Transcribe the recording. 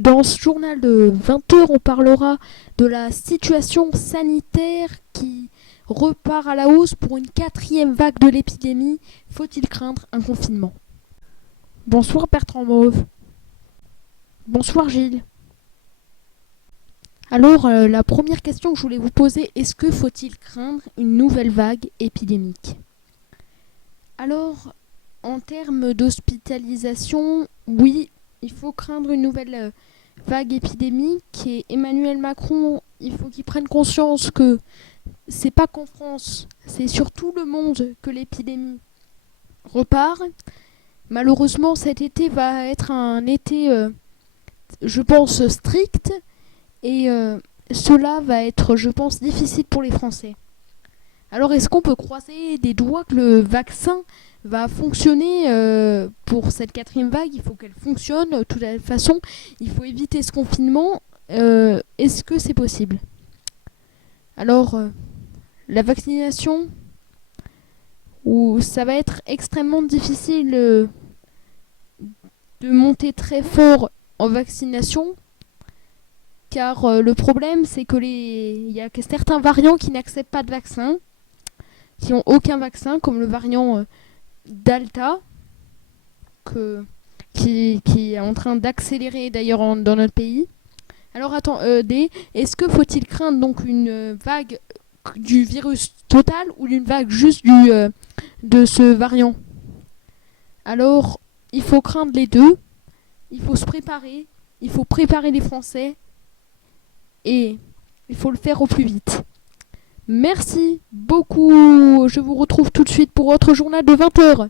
Dans ce journal de 20 heures, on parlera de la situation sanitaire qui repart à la hausse pour une quatrième vague de l'épidémie. Faut-il craindre un confinement? Bonsoir Bertrand Mauve. Bonsoir Gilles. Alors, la première question que je voulais vous poser, est-ce que faut-il craindre une nouvelle vague épidémique? Alors, en termes d'hospitalisation, oui, il faut craindre une nouvelle vague épidémique et Emmanuel Macron, il faut qu'il prenne conscience que c'est pas qu'en France, c'est sur tout le monde que l'épidémie repart. Malheureusement, cet été va être un été, je pense, strict et cela va être, je pense, difficile pour les Français. Alors, est-ce qu'on peut croiser des doigts que le vaccin va fonctionner pour cette quatrième vague? Il faut qu'elle fonctionne de toute façon. Il faut éviter ce confinement. Est-ce que c'est possible? Alors, la vaccination, où ça va être extrêmement difficile de monter très fort en vaccination, car le problème, c'est que il y a que certains variants qui n'acceptent pas de vaccin, qui n'ont aucun vaccin, comme le variant Delta, qui est en train d'accélérer d'ailleurs dans notre pays. Alors est-ce que faut-il craindre donc une vague du virus total ou une vague juste de ce variant? Alors, il faut craindre les deux, il faut se préparer, il faut préparer les Français et il faut le faire au plus vite. Merci beaucoup, je vous retrouve tout de suite pour votre journal de 20 heures.